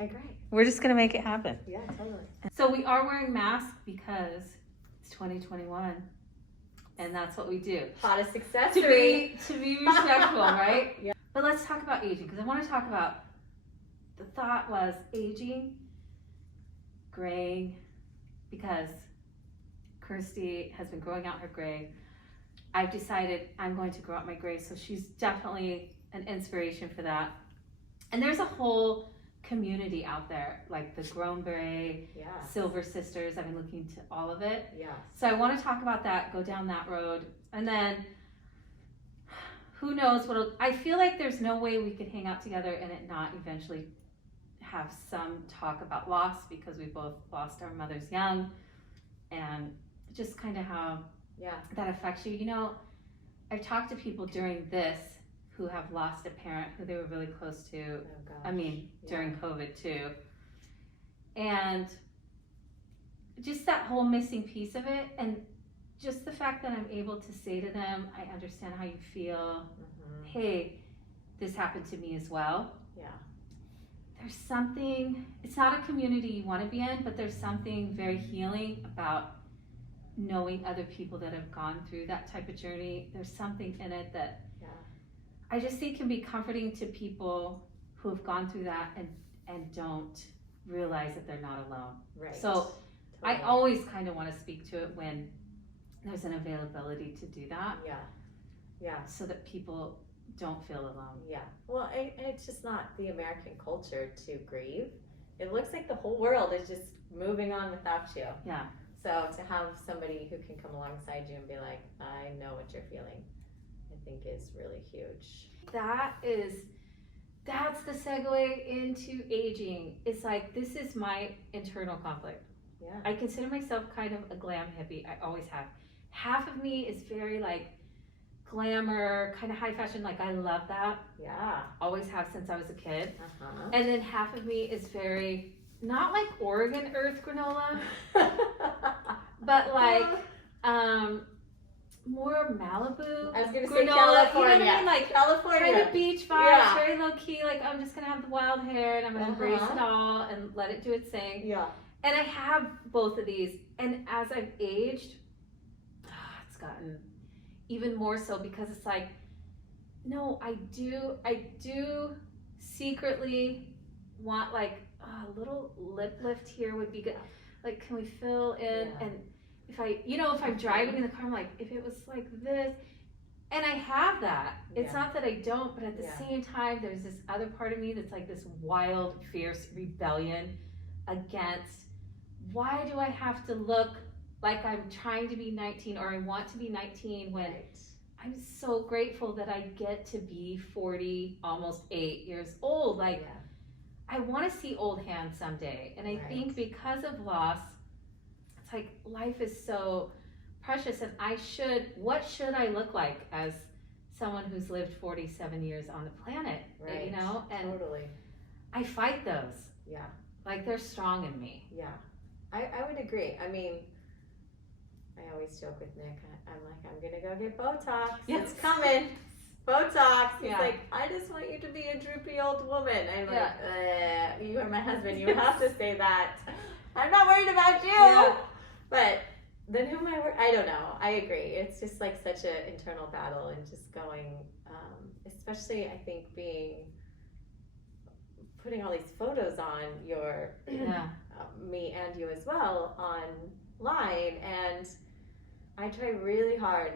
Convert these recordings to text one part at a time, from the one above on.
Okay, great. We're just going to make it happen. Yeah, totally. So we are wearing masks because it's 2021. And that's what we do. Hottest accessory. To be respectful, right? Yeah. But let's talk about aging, because I want to talk about, the thought was aging, graying, because Kirsty has been growing out her gray. I've decided I'm going to grow out my gray, so she's definitely an inspiration for that. And there's a whole community out there, like the Grombre, Silver Sisters. I've been looking to all of it. Yeah. So I want to talk about that, go down that road. And then who knows what'll, I feel like there's no way we could hang out together and it not eventually have some talk about loss, because we both lost our mothers young, and just kind of how that affects you. You know, I've talked to people during this who have lost a parent who they were really close to. I mean, during COVID too. And just that whole missing piece of it, and just the fact that I'm able to say to them, I understand how you feel. Hey, this happened to me as well. Yeah. There's something, it's not a community you want to be in, but there's something very healing about knowing other people that have gone through that type of journey. There's something in it that I just think can be comforting to people who have gone through that and don't realize that they're not alone. Right. So I always kind of want to speak to it when there's an availability to do that. Yeah. Yeah. So that people don't feel alone. Yeah. Well, and it's just not the American culture to grieve. It looks like the whole world is just moving on without you. Yeah. So to have somebody who can come alongside you and be like, I know what you're feeling, I think is really huge. That's the segue into aging. It's like, this is my internal conflict. Yeah. I consider myself kind of a glam hippie. I always have. Half of me is very like glamour, kind of high fashion. Like, I love that. Yeah. Always have since I was a kid. Uh-huh. And then half of me is very, not like Oregon Earth granola, but like more Malibu I was gonna granola, say California. you know what I mean? Like California. kind of beach vibes, very low key. Like, I'm just gonna have the wild hair and I'm gonna embrace it all and let it do its thing. Yeah. And I have both of these. And as I've aged, it's gotten even more so, because it's like, no, I do secretly want like a little lip lift here would be good. Like, can we fill in? And if I'm driving in the car, I'm like, if it was like this, and I have that. It's not that I don't, but at the same time, there's this other part of me that's like this wild, fierce rebellion against, why do I have to look like I'm trying to be 19 or I want to be 19 when I'm so grateful that I get to be 40, almost 8 years old. Like, I want to see old hands someday. And I think because of loss, it's like life is so precious, and what should I look like as someone who's lived 47 years on the planet, you know? And I fight those. Yeah. Like, they're strong in me. Yeah. I would agree. I mean, I always joke with Nick, I'm like, I'm gonna go get Botox. Yes. It's coming. Botox. He's like, I just want you to be a droopy old woman. I'm like, you are my husband. You have to say that. I'm not worried about you. Yeah. But then who am I? I don't know. I agree. It's just like such an internal battle, and just going, especially I think putting all these photos on your me and you as well online, and I try really hard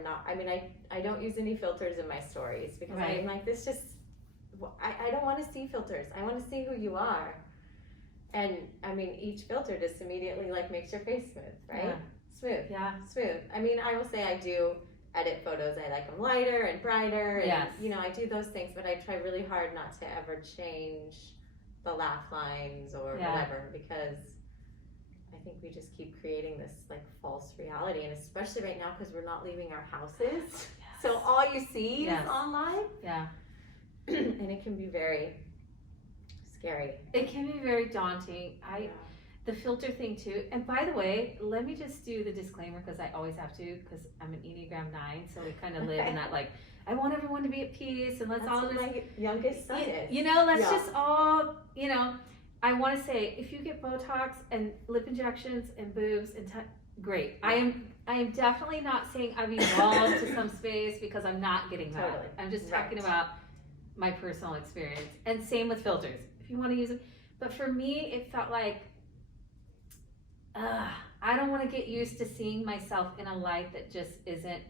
I don't use any filters in my stories, because I'm like, this just, I don't want to see filters. I want to see who you are. And I mean, each filter just immediately like makes your face smooth, right? Yeah. Smooth. Yeah. Smooth. I mean, I will say I do edit photos. I like them lighter and brighter, and you know, I do those things, but I try really hard not to ever change the laugh lines or whatever, because I think we just keep creating this like false reality, and especially right now because we're not leaving our houses, so all you see is online. Yeah. And it can be very scary. It can be very daunting. The filter thing too. And by the way, let me just do the disclaimer, because I always have to, because I'm an Enneagram 9, so we kind of live in that like, I want everyone to be at peace, and let's all just, my youngest son is. You know, let's just all, you know, I want to say, if you get Botox and lip injections and boobs and great. Yeah. I am definitely not saying I've evolved to some space, because I'm not getting that. Totally. I'm just talking about my personal experience. And same with filters. If you want to use it. But for me, it felt like, I don't want to get used to seeing myself in a light that just isn't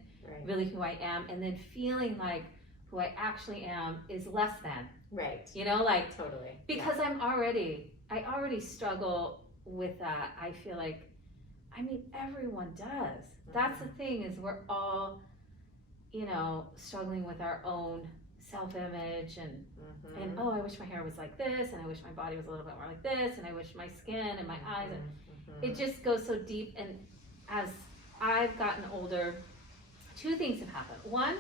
really who I am. And then feeling like who I actually am is less than. Right. You know, like, totally. Because I already struggle with that. I feel like, everyone does. Mm-hmm. That's the thing, is we're all, struggling with our own self-image and, and I wish my hair was like this, and I wish my body was a little bit more like this, and I wish my skin and my eyes, and it just goes so deep. And as I've gotten older, two things have happened. One,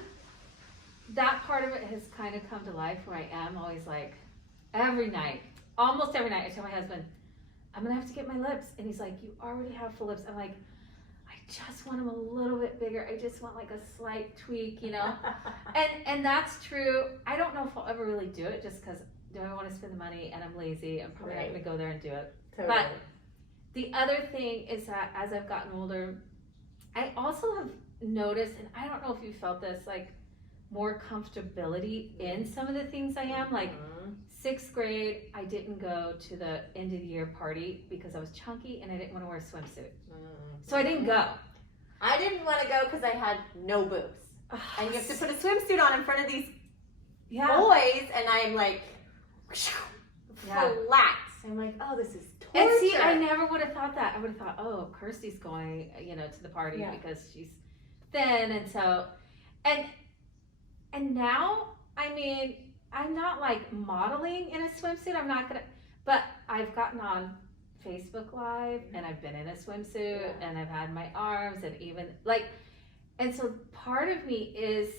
that part of it has kind of come to life, where I am always like, almost every night, I tell my husband, I'm gonna have to get my lips. And he's like, you already have full lips. I'm like, I just want them a little bit bigger. I just want like a slight tweak, and that's true. I don't know if I'll ever really do it, just because do I want to spend the money, and I'm lazy. I'm probably not gonna go there and do it. Totally. But the other thing is that as I've gotten older, I also have noticed, and I don't know if you felt this, like more comfortability in some of the things I am. Like 6th grade, I didn't go to the end of the year party because I was chunky and I didn't want to wear a swimsuit. So I didn't go. I didn't want to go because I had no boobs. And you have to put a swimsuit on in front of these boys, and I'm like, flat. I'm like, oh, this is torture. And see, I never would have thought that. I would have thought, oh, Kirsty's going, to the party because she's thin, and so, and now, I'm not like modeling in a swimsuit. I'm not gonna, but I've gotten on Facebook Live, and I've been in a swimsuit, and I've had my arms, and even like, and so part of me is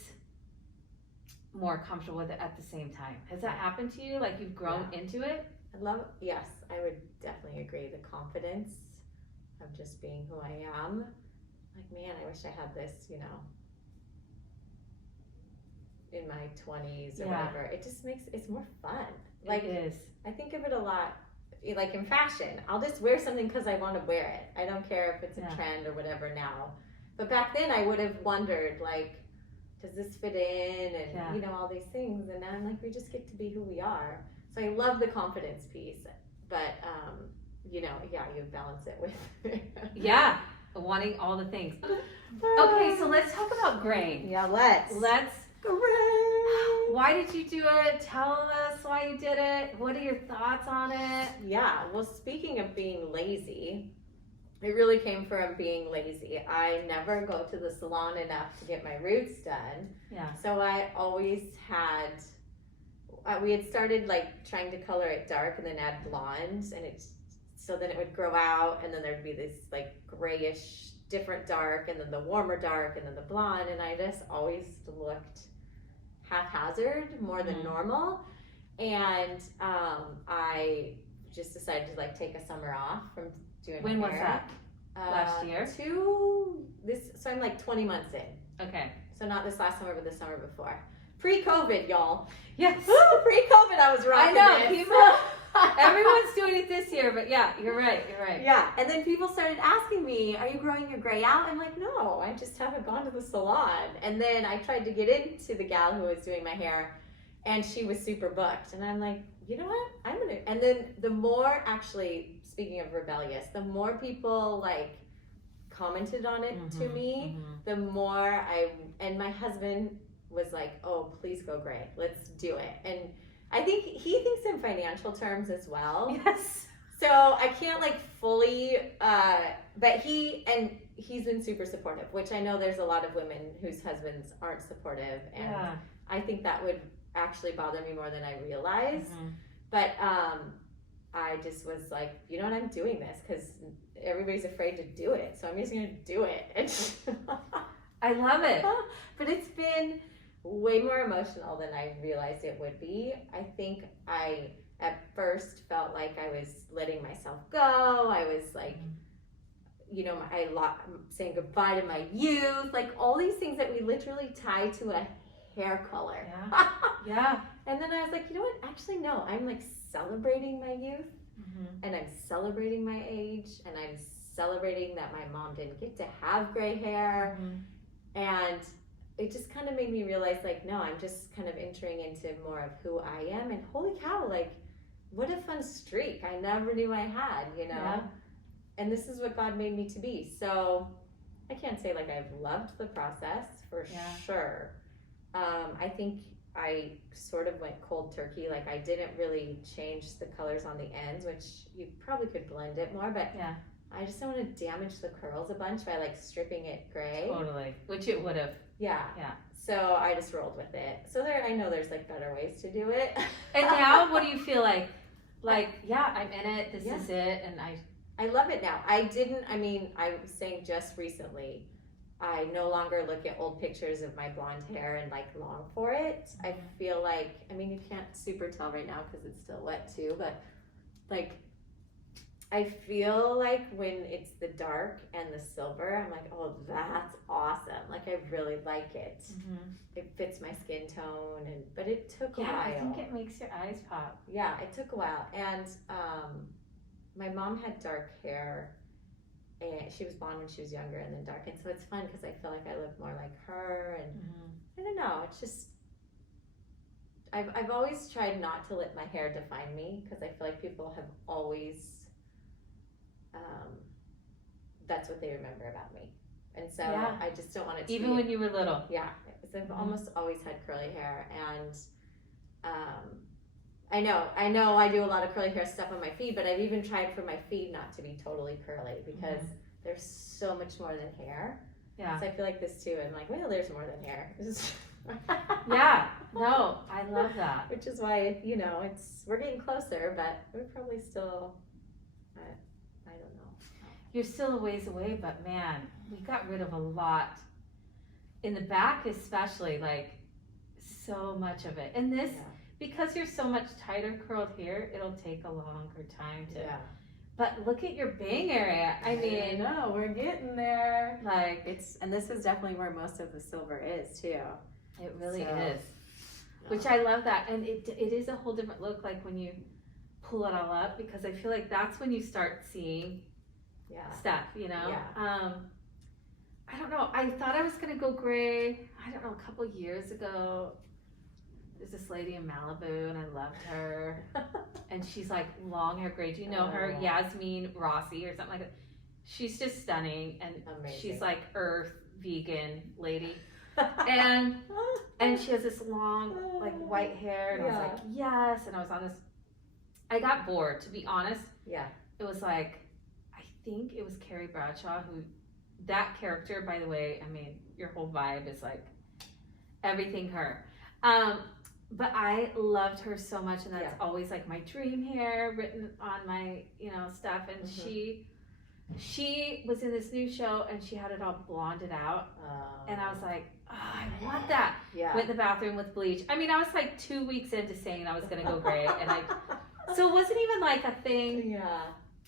more comfortable with it at the same time. Has that happened to you? Like, you've grown into it? Yes, I would definitely agree. The confidence of just being who I am. Like, man, I wish I had this, in my 20s or whatever. It just it's more fun. Like, it is. I think of it a lot, like in fashion. I'll just wear something because I want to wear it. I don't care if it's a trend or whatever now. But back then I would have wondered, like, does this fit in? And, all these things. And now I'm like, we just get to be who we are. So I love the confidence piece. But, you balance it with. Wanting all the things. Okay, so let's talk about grain. Yeah, let's. Grain. Why did you do it? Tell us why you did it. What are your thoughts on it? Yeah, well, speaking of being lazy, it really came from being lazy. I never go to the salon enough to get my roots done. Yeah. So I always had, we had started like trying to color it dark and then add blonde, and so then it would grow out, and then there'd be this like grayish different dark, and then the warmer dark, and then the blonde, and I just always looked haphazard more than normal. And I just decided to like take a summer off from doing When my was hair. that? Last year? So I'm like 20 months in. Okay. So not this last summer, but the summer before. Pre-COVID, y'all. Yes. Pre-COVID, I was rocking I know. Everyone's doing it this year, but you're right. Yeah, and then people started asking me, are you growing your gray out? I'm like, no, I just haven't gone to the salon. And then I tried to get into the gal who was doing my hair, and she was super booked. And I'm like, you know what? And then the more, actually, speaking of rebellious, the more people like commented on it to me, the more and my husband was like, oh, please go gray. Let's do it. And I think he thinks in financial terms as well. Yes. So I can't like fully, but he's been super supportive, which I know there's a lot of women whose husbands aren't supportive. And I think that would actually bother me more than I realized. But I just was like, you know what, I'm doing this because everybody's afraid to do it. So I'm just going to do it. I love it. But it's been way more emotional than I realized it would be. I think I at first felt like I was letting myself go. I was like, saying goodbye to my youth, like all these things that we literally tie to a hair color. Yeah. And then I was like, you know what? Actually, no, I'm like celebrating my youth. and I'm celebrating my age, and I'm celebrating that my mom didn't get to have gray hair, and it just kind of made me realize, like, no, I'm just kind of entering into more of who I am, and holy cow, like, what a fun streak I never knew I had, you know? Yeah. And this is what God made me to be. So I can't say like I've loved the process for sure. I think I sort of went cold turkey. Like I didn't really change the colors on the ends, which you probably could blend it more, but I just don't want to damage the curls a bunch by like stripping it gray. Totally. Which it would have. Yeah. So I just rolled with it. So I know there's like better ways to do it. And now what do you feel like? Like, I'm in it. This is it. And I love it now. I was saying just recently, I no longer look at old pictures of my blonde hair and like long for it. I feel like, you can't super tell right now because it's still wet too, but like, I feel like when it's the dark and the silver, I'm like, oh, that's awesome. Like, I really like it. It fits my skin tone, but it took a while. I think it makes your eyes pop. Yeah, it took a while. And my mom had dark hair, and she was blonde when she was younger and then dark. And so it's fun because I feel like I look more like her. And I don't know, it's just, I've always tried not to let my hair define me because I feel like people have always, that's what they remember about me. And so I just don't want it to even when you were little. Yeah, because I've almost always had curly hair, and I know I do a lot of curly hair stuff on my feed, but I've even tried for my feed not to be totally curly because there's so much more than hair. Yeah. So I feel like this too, I'm like, well, there's more than hair. No, I love that. Which is why, we're getting closer, but we're probably still, I don't know. You're still a ways away, but man, we got rid of a lot. In the back especially, like, so much of it. And this, because you're so much tighter curled here, it'll take a longer time to... Yeah. But look at your bang area. I know, we're getting there. Like, and this is definitely where most of the silver is, too. It really is. Which I love that. And it is a whole different look, like when you pull it all up, because I feel like that's when you start seeing stuff, I don't know. I thought I was going to go gray, I don't know, a couple years ago. There's this lady in Malibu, and I loved her. And she's like long hair gray. Do you know her? Yasmin Rossi or something like that. She's just stunning, and she's like earth vegan lady. And she has this long like white hair, and I was like, yes. And I was on this. I got bored, to be honest. Yeah. It was like, I think it was Carrie Bradshaw that character, by the way, your whole vibe is like everything her. But I loved her so much, and that's always like my dream hair written on my, stuff. And she was in this new show, and she had it all blonded out. And I was like, oh, I want that. Yeah. Went in the bathroom with bleach. I was like 2 weeks into saying I was going to go gray. So it wasn't even like a thing. Yeah.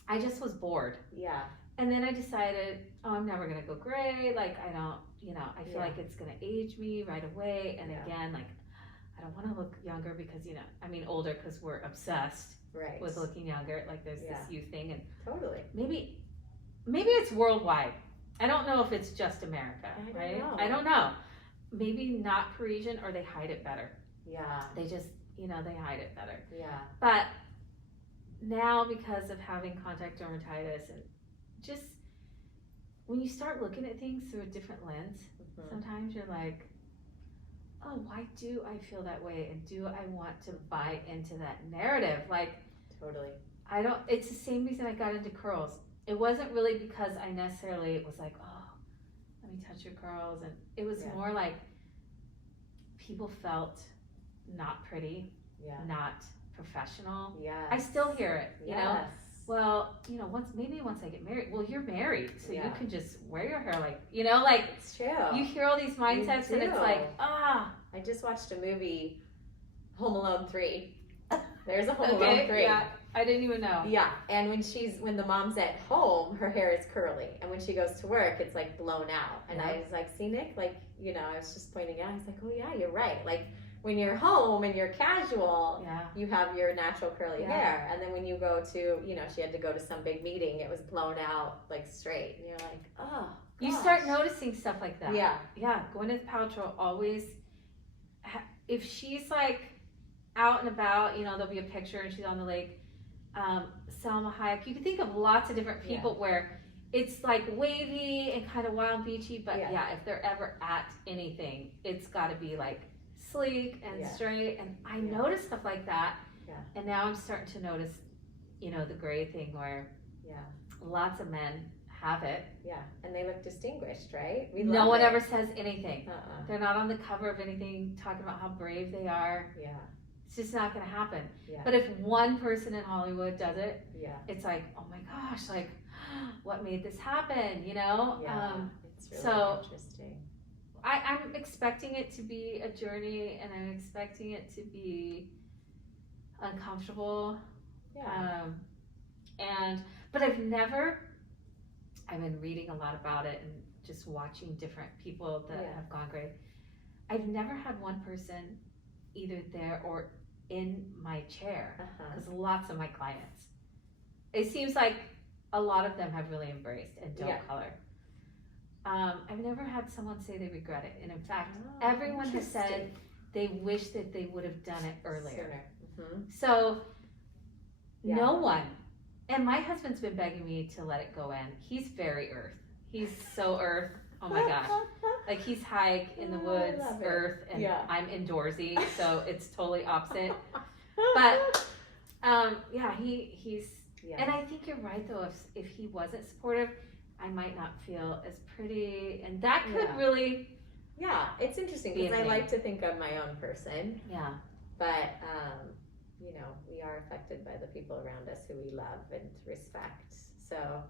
I just was bored. Yeah. And then I decided, I'm never going to go gray. Like, I don't, I feel like it's going to age me right away. And again, like, I don't want to look younger because, older because we're obsessed with looking younger. Like, there's this youth thing. And totally. Maybe it's worldwide. I don't know if it's just America, right? I don't know. Maybe not Parisian, or they hide it better. Yeah. They just, they hide it better. Yeah. But now, because of having contact dermatitis, and just when you start looking at things through a different lens, sometimes you're like, oh, why do I feel that way? And do I want to buy into that narrative? Like, totally. It's the same reason I got into curls. It wasn't really because I necessarily was like, oh, let me touch your curls. And it was more like people felt not pretty, not professional. Yeah. I still hear it, you know? Well, once I get married, well, you're married, so you can just wear your hair like, it's true. You hear all these mindsets, and it's like, I just watched a movie, Home Alone 3. There's a Home Alone 3. Yeah. I didn't even know. Yeah, and when the mom's at home, her hair is curly, and when she goes to work, it's like blown out. And I was like, see, Nick, like, I was just pointing out, I was like, oh yeah, you're right. Like, when you're home and you're casual, Yeah. you have your natural curly hair. And then when you go to, she had to go to some big meeting, it was blown out like straight. And you're like, oh, you gosh. start noticing stuff like that. Yeah. Yeah. Gwyneth Paltrow always, if she's like out and about, there'll be a picture and she's on the lake. Salma Hayek, you can think of lots of different people where it's like wavy and kind of wild and beachy, but if they're ever at anything, it's got to be like sleek and straight. And I noticed stuff like that. Yeah. And now I'm starting to notice, the gray thing where lots of men have it. Yeah. And they look distinguished, right? No one ever says anything. They're not on the cover of anything talking about how brave they are. Yeah. It's just not going to happen. Yeah. But if one person in Hollywood does it, it's like, oh my gosh, like, what made this happen? Yeah. It's really interesting. I'm expecting it to be a journey, and I'm expecting it to be uncomfortable. Yeah. But I've been reading a lot about it and just watching different people that have gone gray. I've never had one person either there or in my chair, because lots of my clients, it seems like a lot of them have really embraced and don't color. I've never had someone say they regret it, and in fact, everyone has said they wish that they would have done it earlier. So no one, and my husband's been begging me to let it go in. He's very earth. He's so earth. Oh my gosh. Like he's hike in the woods, earth, and I'm indoorsy, so it's totally opposite. But he's and I think you're right though. If he wasn't supportive, I might not feel as pretty, and that could really. Yeah, it's interesting because I like to think I'm my own person. Yeah. But we are affected by the people around us who we love and respect. So,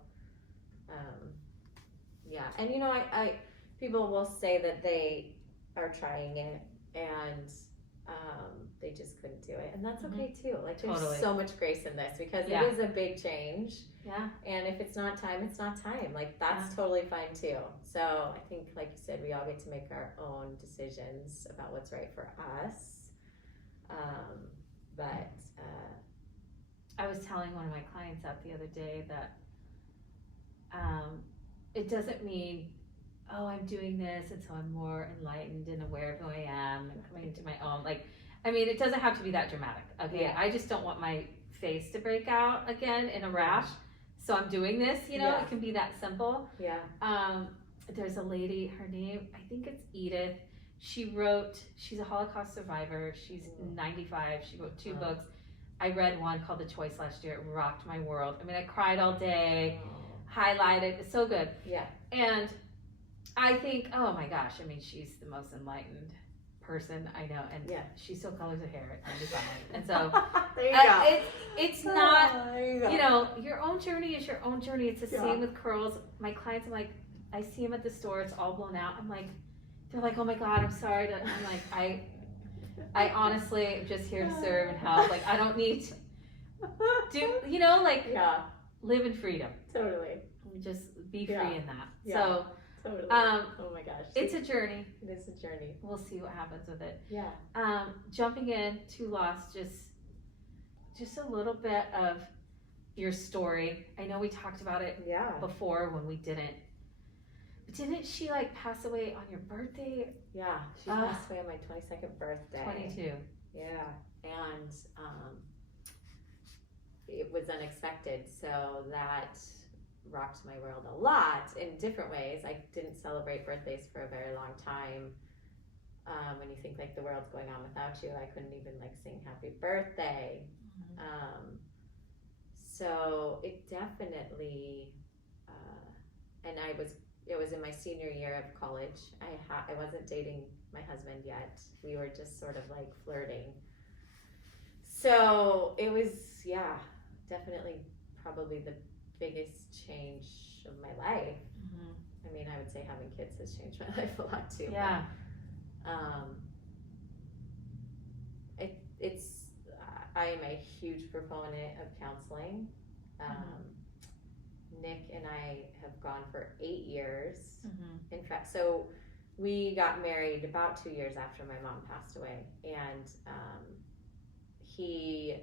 and I people will say that they are trying it and they just couldn't do it, and that's okay too. Like there's so much grace in this because it is a big change. Yeah. And if it's not time, it's not time. Like that's totally fine too. So I think, like you said, we all get to make our own decisions about what's right for us. But I was telling one of my clients out the other day that it doesn't mean, I'm doing this and so I'm more enlightened and aware of who I am and coming into my own. Like, I mean, it doesn't have to be that dramatic. Okay, I just don't want my face to break out again in a rash. So I'm doing this. It can be that simple. Yeah. There's a lady. Her name, I think it's Edith. She's a Holocaust survivor. She's 95. She wrote 2 books. I read one called The Choice last year. It rocked my world. I mean, I cried all day, highlighted. It's so good. Yeah. And I think, oh my gosh, I mean, she's the most enlightened person I know. And she still colors her hair at 95. And so there you go. It's not, your own journey is your own journey. It's the same with curls. My clients, I'm like, I see them at the store, it's all blown out. I'm like, they're like, oh my God, I'm sorry. I'm like, I honestly am just here to serve and help. Like, I don't need to live in freedom. Totally. Just be free in that. Yeah. So, totally. Oh my gosh. It's a journey. It is a journey. We'll see what happens with it. Yeah. Jumping in to Lost, just a little bit of your story. I know we talked about it before when we didn't. But didn't she pass away on your birthday? Yeah, she passed away on my 22nd birthday. 22. Yeah, and it was unexpected, so that rocked my world a lot in different ways. I didn't celebrate birthdays for a very long time. When you think the world's going on without you, I couldn't even sing happy birthday. So it definitely, and it was in my senior year of college. I wasn't dating my husband yet. We were just sort of flirting. So it was, definitely probably the biggest change of my life. I mean, I would say having kids has changed my life a lot too. Yeah. But I am a huge proponent of counseling. Nick and I have gone for 8 years. In fact, so we got married about 2 years after my mom passed away, and he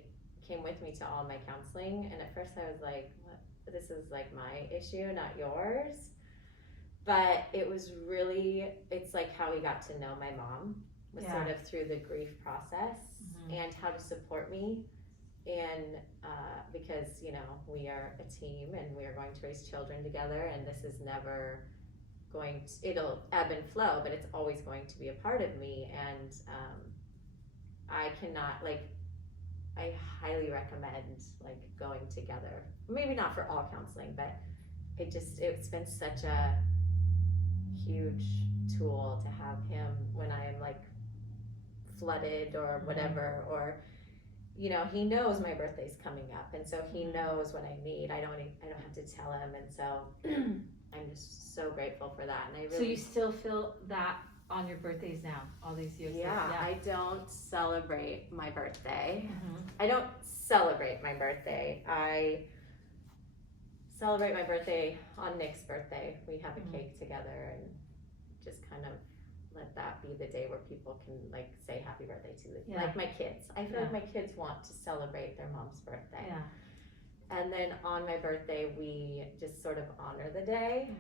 came with me to all my counseling. And at first I was like, what? This is like my issue, not yours. But it was really, it's like how he got to know my mom was sort of through the grief process and how to support me. And because, you know, we are a team and we are going to raise children together, and this is never going to, it'll ebb and flow, but it's always going to be a part of me. And I cannot, like, I highly recommend like going together. Maybe not for all counseling, but it's been such a huge tool to have him when I am like flooded or whatever, or you know, he knows my birthday's coming up, and so he knows what I need. I don't have to tell him, and so I'm just so grateful for that. And I really, so you still feel that on your birthdays now, all these years later? Yeah, I don't celebrate my birthday. I don't celebrate my birthday. I celebrate my birthday on Nick's birthday. We have a cake together and just kind of let that be the day where people can like say happy birthday to them. Like my kids. I feel like my kids want to celebrate their mom's birthday. And then on my birthday, we just sort of honor the day.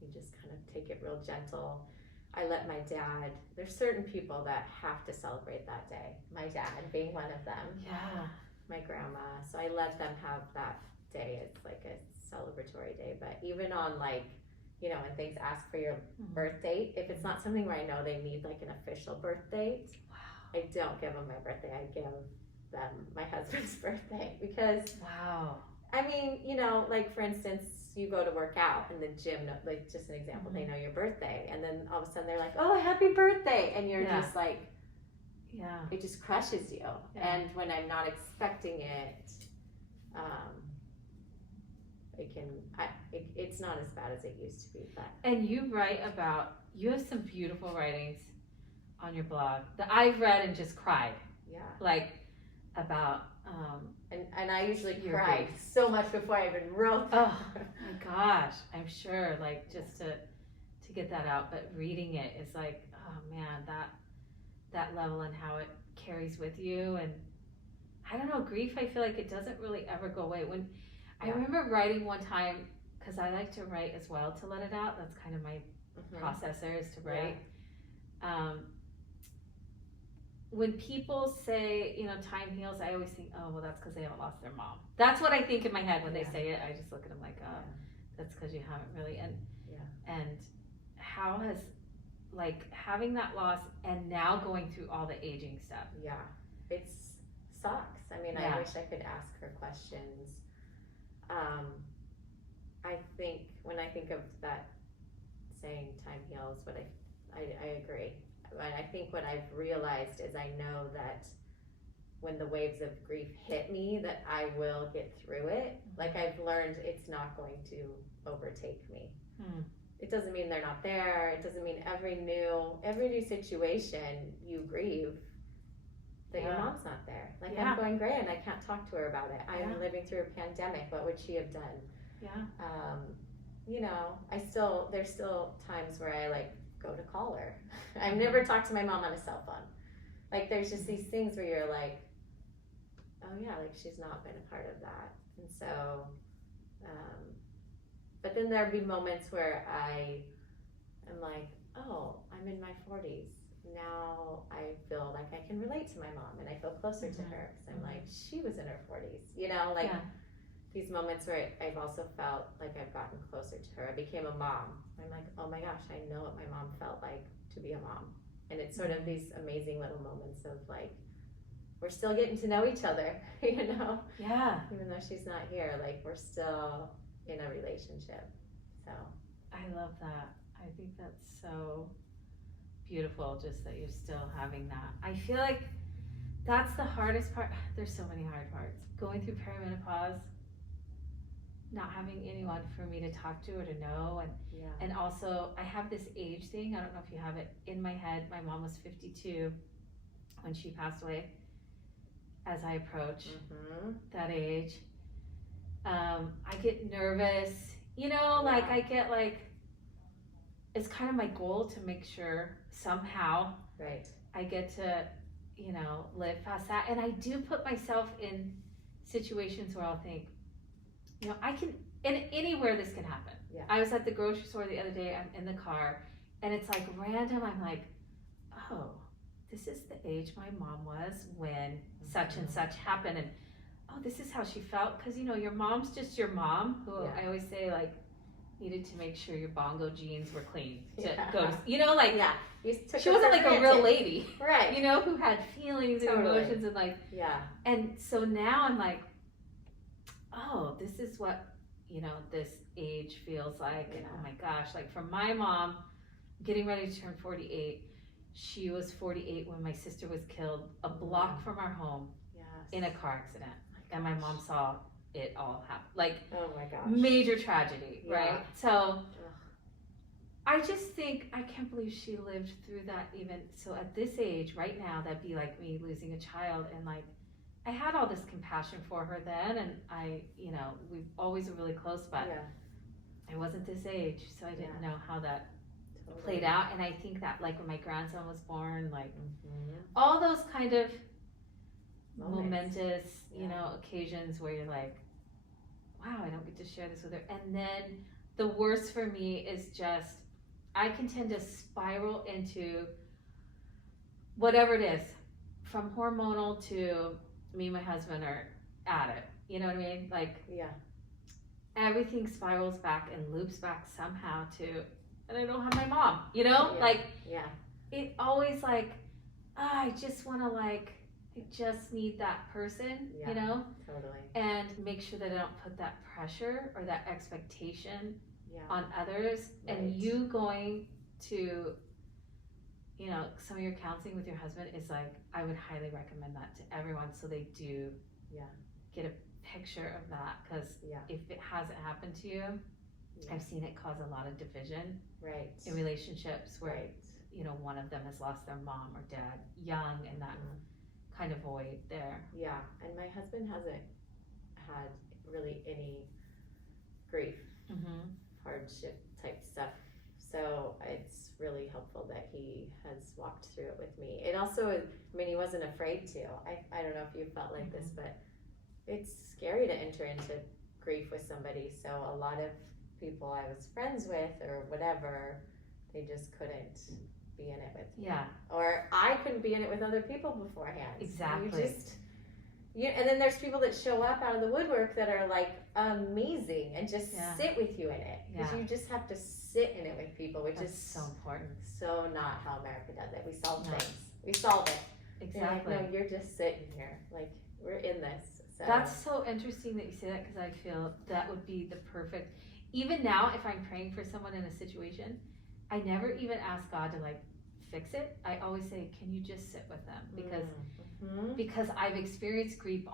We just kind of take it real gentle. I let my dad, there's certain people that have to celebrate that day. My dad being one of them. My grandma. So I let them have that day. It's like a celebratory day. But even on like, you know, when things ask for your birth date, if it's not something where I know they need like an official birth date, I don't give them my birthday. I give them my husband's birthday because, I mean, you know, like for instance, you go to work out in the gym, like just an example, they know your birthday, and then all of a sudden they're like, oh, happy birthday, and you're just like, it just crushes you. And when I'm not expecting it, it's not as bad as it used to be. But and you have some beautiful writings on your blog that I've read and just cried. Like about and I usually cry so much before I even wrote them. Oh my gosh, I'm sure, like just to get that out, but reading it is like, oh man, that level and how it carries with you. And I don't know, grief, I feel like it doesn't really ever go away. When I remember writing one time, because I like to write as well to let it out. That's kind of my processor is to write. When people say, you know, time heals, I always think, oh, well, that's because they haven't lost their mom. That's what I think in my head when they say it. I just look at them like, oh, that's because you haven't really. And how has, like, having that loss and now going through all the aging stuff. It sucks. I mean, I wish I could ask her questions. I think when I think of that saying, time heals, but I agree. But I think what I've realized is I know that when the waves of grief hit me, that I will get through it. Like I've learned it's not going to overtake me. It doesn't mean they're not there. It doesn't mean every new situation you grieve that your mom's not there. Like I'm going gray and I can't talk to her about it. I'm living through a pandemic. What would she have done? You know, there's still times where I like go to call her. I've never talked to my mom on a cell phone. Like there's just these things where you're like, oh yeah, like she's not been a part of that. And so, but then there'd be moments where I am like, oh, I'm in my 40s. Now I feel like I can relate to my mom and I feel closer to her because I'm like, she was in her 40s, you know, like these moments where I've also felt like I've gotten closer to her. I became a mom. I'm like, oh my gosh, I know what my mom felt like to be a mom. And it's sort of these amazing little moments of like, we're still getting to know each other, you know? Even though she's not here, like we're still in a relationship. So I love that. I think that's so beautiful, just that you're still having that. I feel like that's the hardest part. There's so many hard parts. Going through perimenopause, not having anyone for me to talk to or to know, and also I have this age thing. I don't know if you have it in my head. My mom was 52 when she passed away. As I approach that age, I get nervous, you know, like I get like, it's kind of my goal to make sure somehow right. I get to, live past that. And I do put myself in situations where I'll think, I can, and anywhere this can happen. Yeah. I was at the grocery store the other day, I'm in the car, and it's like random, I'm like, oh, this is the age my mom was when such and such happened, and oh, this is how she felt, because your mom's just your mom, who I always say, like, needed to make sure your bongo jeans were clean to go to, she wasn't like a real lady, right? Who had feelings and emotions and like, and so now I'm like, oh, this is what this age feels like, and oh my gosh, like for my mom, getting ready to turn 48, she was 48 when my sister was killed a block from our home in a car accident, and my mom saw it all happen, like, oh my gosh, major tragedy, right? So I just think, I can't believe she lived through that. Even so at this age right now, that'd be like me losing a child, and like I had all this compassion for her then, and I we always were really close, but I wasn't this age, so I didn't know how that played out. And I think that, like, when my grandson was born, like all those kind of momentous occasions where you're like, wow, I don't get to share this with her. And then the worst for me is just, I can tend to spiral into whatever it is, from hormonal to me and my husband are at it. You know what I mean? Like, everything spirals back and loops back somehow to, and I don't have my mom, it always like, I just want to, like, I just need that person, totally, and make sure that I don't put that pressure or that expectation on others. And you going to, some of your counseling with your husband is like, I would highly recommend that to everyone, so they do get a picture of that, because if it hasn't happened to you, I've seen it cause a lot of division in relationships where one of them has lost their mom or dad young, and that kind of void there. And my husband hasn't had really any grief, hardship type stuff, so it's really helpful that he has walked through it with me. It also, I mean, he wasn't afraid to. I don't know if you felt like this, but it's scary to enter into grief with somebody, so a lot of people I was friends with or whatever, they just couldn't be in it with me. Or I couldn't be in it with other people beforehand. Exactly. And then there's people that show up out of the woodwork that are like amazing and just sit with you in it, because you just have to sit in it with people, which is so important. So not how America does it. We solve things. We solve it. Exactly. Like, no, you're just sitting here. Like, we're in this. So. That's so interesting that you say that, because I feel that would be the perfect. Even now, if I'm praying for someone in a situation, I never even ask God to, like, fix it. I always say, can you just sit with them? Because I've experienced grief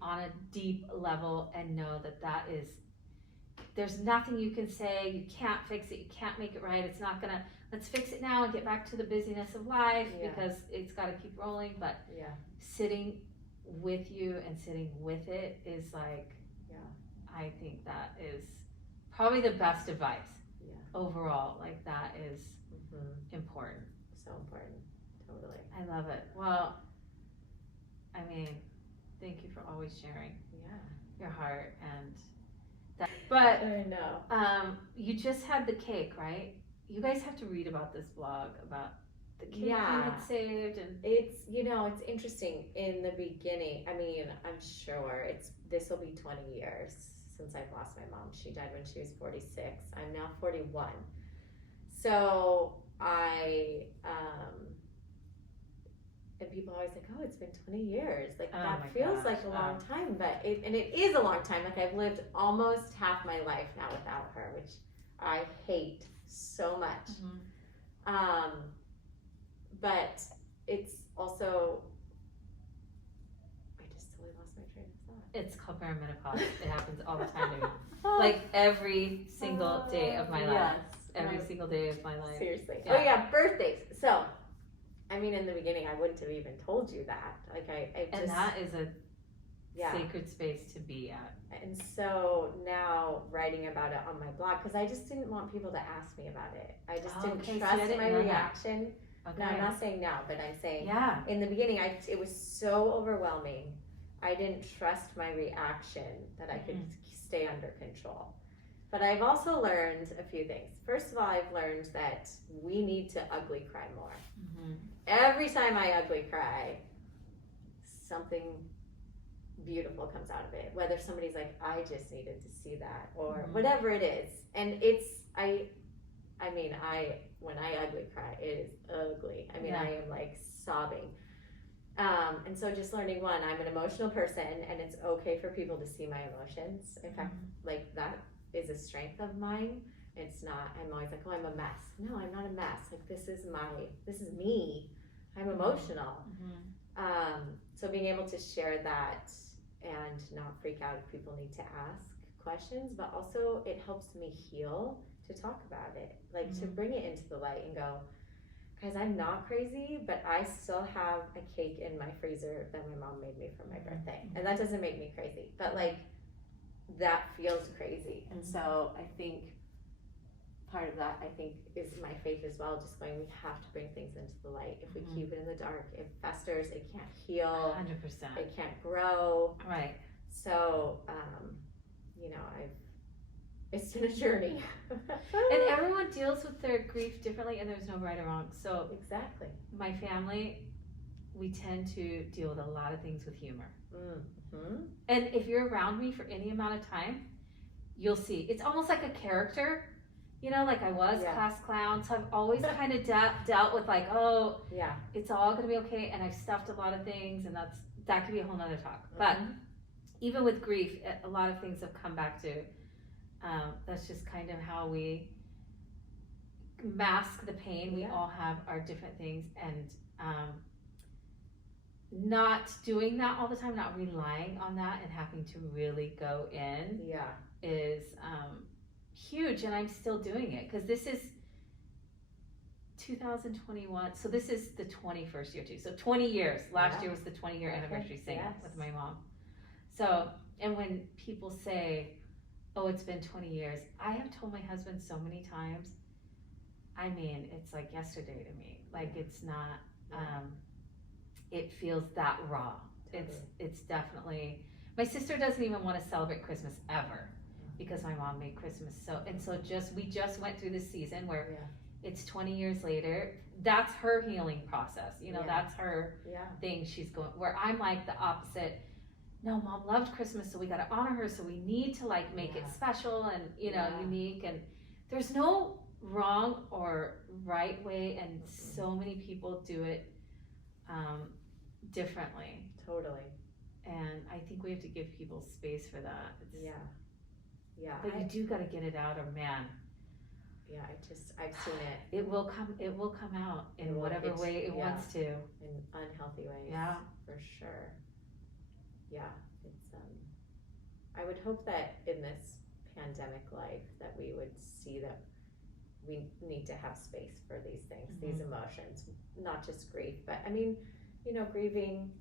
on a deep level, and know that is, there's nothing you can say. You can't fix it. You can't make it right. It's not gonna, let's fix it now and get back to the busyness of life, because it's got to keep rolling. But sitting with you and sitting with it is like, I think that is probably the best advice overall. Like, that is important. So important. Totally. I love it. Well, I mean, thank you for always sharing your heart and that. But I know. You just had the cake, right? You guys have to read about this blog about the cake you had saved, and it's it's interesting. In the beginning, I mean, I'm sure this will be 20 years since I've lost my mom. She died when she was 46. I'm now 41. So and people always like, oh, it's been 20 years. Like, that feels like a long time, but it is a long time. Like, I've lived almost half my life now without her, which I hate so much. But it's also, I just totally lost my train of thought. It's called perimenopause. It happens all the time to me. Like, every single day of my life. Every single day of my life. Seriously. Oh yeah, birthdays. So, I mean, in the beginning, I wouldn't have even told you that. Like, I just. And that is sacred space to be at. And so now writing about it on my blog, because I just didn't want people to ask me about it. I just didn't trust my reaction. Okay. Now, I'm not saying now, but I'm saying in the beginning, it was so overwhelming. I didn't trust my reaction that I could stay under control. But I've also learned a few things. First of all, I've learned that we need to ugly cry more. Every time I ugly cry, something beautiful comes out of it. Whether somebody's like, I just needed to see that, or whatever it is. And when I ugly cry, it is ugly. I mean, I am like sobbing. And so just learning, one, I'm an emotional person, and it's okay for people to see my emotions. In fact, like, that is a strength of mine. It's not, I'm always like, oh, I'm a mess. No, I'm not a mess. Like, this is me. I'm emotional. So being able to share that and not freak out if people need to ask questions, but also it helps me heal to talk about it, like to bring it into the light and go, guys, I'm not crazy, but I still have a cake in my freezer that my mom made me for my birthday. And that doesn't make me crazy, but like, that feels crazy. And so I think part of that, is my faith as well, just going, we have to bring things into the light. If we keep it in the dark, it festers, it can't heal. 100%. It can't grow. Right. So, it's been a journey. And everyone deals with their grief differently, and there's no right or wrong. So exactly. My family, we tend to deal with a lot of things with humor. And if you're around me for any amount of time, you'll see. It's almost like a character, like I was class clown. So I've always kind of dealt with like, it's all going to be okay. And I've stuffed a lot of things, and that could be a whole nother talk. But even with grief, a lot of things have come back to, that's just kind of how we mask the pain. We all have our different things, and not doing that all the time, not relying on that and having to really go in is huge. And I'm still doing it because this is 2021, so this is the 21st year too, so 20 years. Last year was the 20-year anniversary singing with my mom. So, and when people say, oh, it's been 20 years, I have told my husband so many times, I mean, it's like yesterday to me. Like, it's not it feels that raw. Totally. It's definitely, my sister doesn't even want to celebrate Christmas ever because my mom made Christmas we just went through this season where it's 20 years later. That's her healing process, that's her thing she's going, where I'm like the opposite. No, Mom loved Christmas, so we got to honor her, so we need to like make it special and unique, and there's no wrong or right way, and so many people do it differently. Totally. And I think we have to give people space for that. But you do got to get it out, or man. Yeah, I've seen it. It will come out in whatever way it wants to. In unhealthy ways. Yeah. For sure. Yeah, it's I would hope that in this pandemic life that we would see that we need to have space for these things, these emotions, not just grief, but I mean, grieving,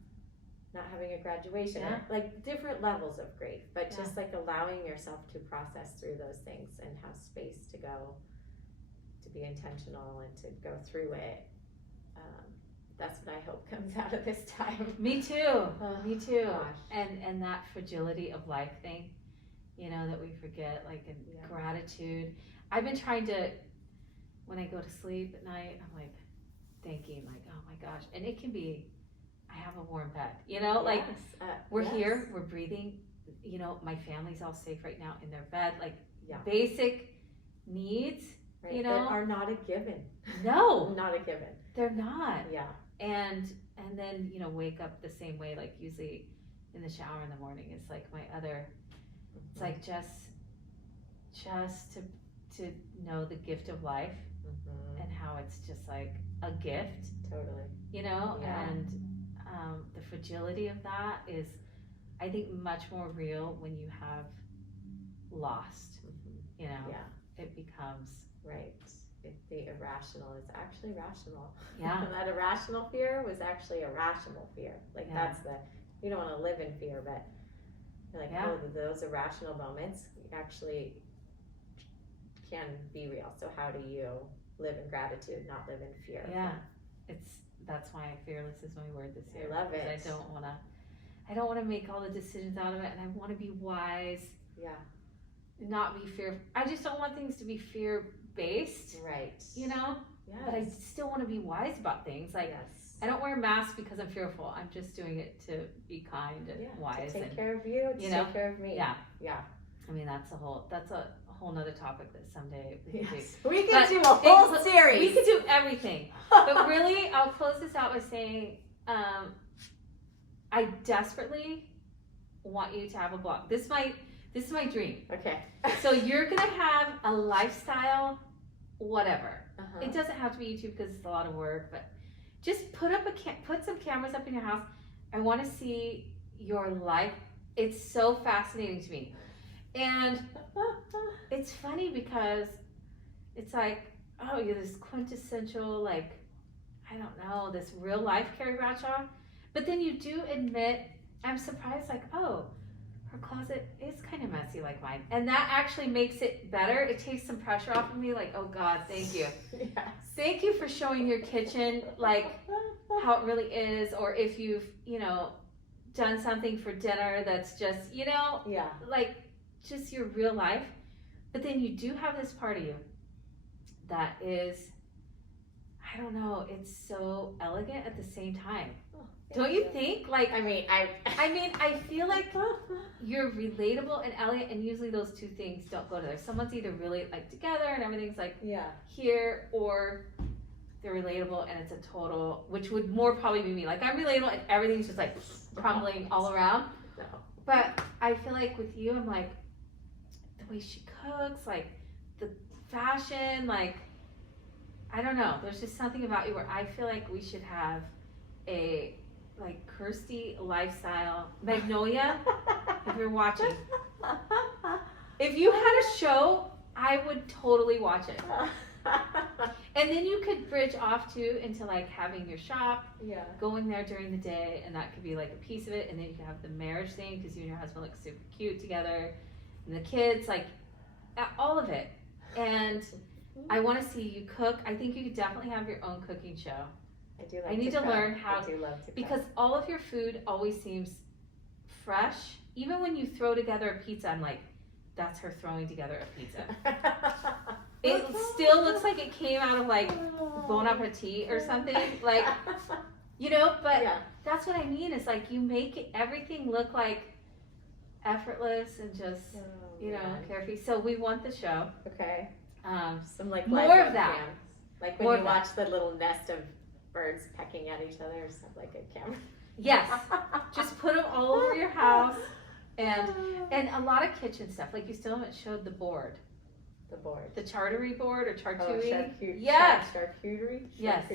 not having a graduation, like different levels of grief, but just like allowing yourself to process through those things and have space to go, to be intentional and to go through it. That's what I hope comes out of this time. Me too. Me too. Gosh. And that fragility of life thing, that we forget, like, in gratitude. I've been trying to, when I go to sleep at night, I'm like thinking like, oh my gosh. And it can be, I have a warm bed, like we're here, we're breathing, my family's all safe right now in their bed, like basic needs, that are not a given. No. Not a given. They're not. Yeah. And then, wake up the same way, like usually in the shower in the morning is like my other, it's like just to know the gift of life and how it's just like a gift. Totally. And the fragility of that is, I think, much more real when you have lost, it becomes. Right. If the irrational is actually rational. Yeah. That irrational fear was actually a rational fear. Like that's you don't want to live in fear, but You're like, oh, those irrational moments actually can be real. So how do you live in gratitude, not live in fear? Yeah, that's why fearless is my word this year. I love it. I don't want to make all the decisions out of it, and I want to be wise. Yeah. Not be fear. I just don't want things to be fear based. Right. You know. Yes. But I still want to be wise about things. Like, I don't wear a mask because I'm fearful. I'm just doing it to be kind and wise. To take care of you, to take care of me. Yeah. Yeah. I mean, that's a whole nother topic that someday we can do. We could do a whole series. We could do everything. But really, I'll close this out by saying, I desperately want you to have a blog. This is my dream. Okay. So you're going to have a lifestyle, whatever. It doesn't have to be YouTube because it's a lot of work, but just put some cameras up in your house. I want to see your life. It's so fascinating to me. And it's funny because it's like, oh, you're this quintessential, like, I don't know, this real life Carrie Bradshaw. But then you do admit, I'm surprised, like, oh, her closet is kind of messy like mine. And that actually makes it better. It takes some pressure off of me, like, oh God, thank you. Yes. Thank you for showing your kitchen, like, how it really is. Or if you've, done something for dinner that's just, like, just your real life. But then you do have this part of you that is, I don't know, it's so elegant at the same time. Don't you think? Like, I feel like you're relatable and elegant, and usually those two things don't go together. Someone's either really like together and everything's like here, or they're relatable and it's a total, which would more probably be me. Like, I'm relatable and everything's just like crumbling all around. No. But I feel like with you, I'm like, the way she cooks, like the fashion, like, I don't know. There's just something about you where I feel like we should have a like Kirsty lifestyle. Magnolia, if you're watching. If you had a show, I would totally watch it. And then you could bridge off into like having your shop, going there during the day, and that could be like a piece of it. And then you could have the marriage thing because you and your husband look super cute together, and the kids, like all of it. And I want to see you cook. I think you could definitely have your own cooking show. I need to learn how, because all of your food always seems fresh. Even when you throw together a pizza, I'm like, that's her throwing together a pizza. It still looks like it came out of like Bon Appetit or something, like, but that's what I mean. It's like you make everything look like effortless and just, carefree. So we want the show. Okay. Some like more of that. Cams. Like when you watch the little nest of birds pecking at each other, stuff like a camera. Yes. Just put them all over your house, and a lot of kitchen stuff. Like you still haven't showed the board. The board. The charcuterie board or charcuterie. Yes. Charcuterie. Yes.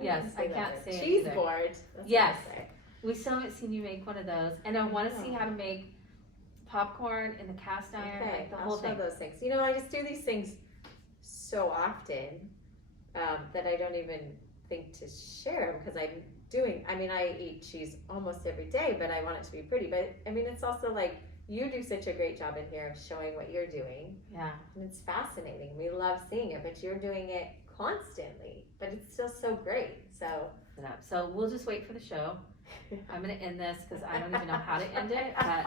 Yes. I can't say it. Cheese board. Yes. We still haven't seen you make one of those, and I want to see how to make popcorn in the cast iron. Okay, like the I'll whole show thing. those things. I just do these things so often that I don't even think to share them because I eat cheese almost every day, but I want it to be pretty. But it's also like you do such a great job in here of showing what you're doing. Yeah. And it's fascinating. We love seeing it, but you're doing it constantly, but it's still so great. So we'll just wait for the show. I'm going to end this because I don't even know how to end it, but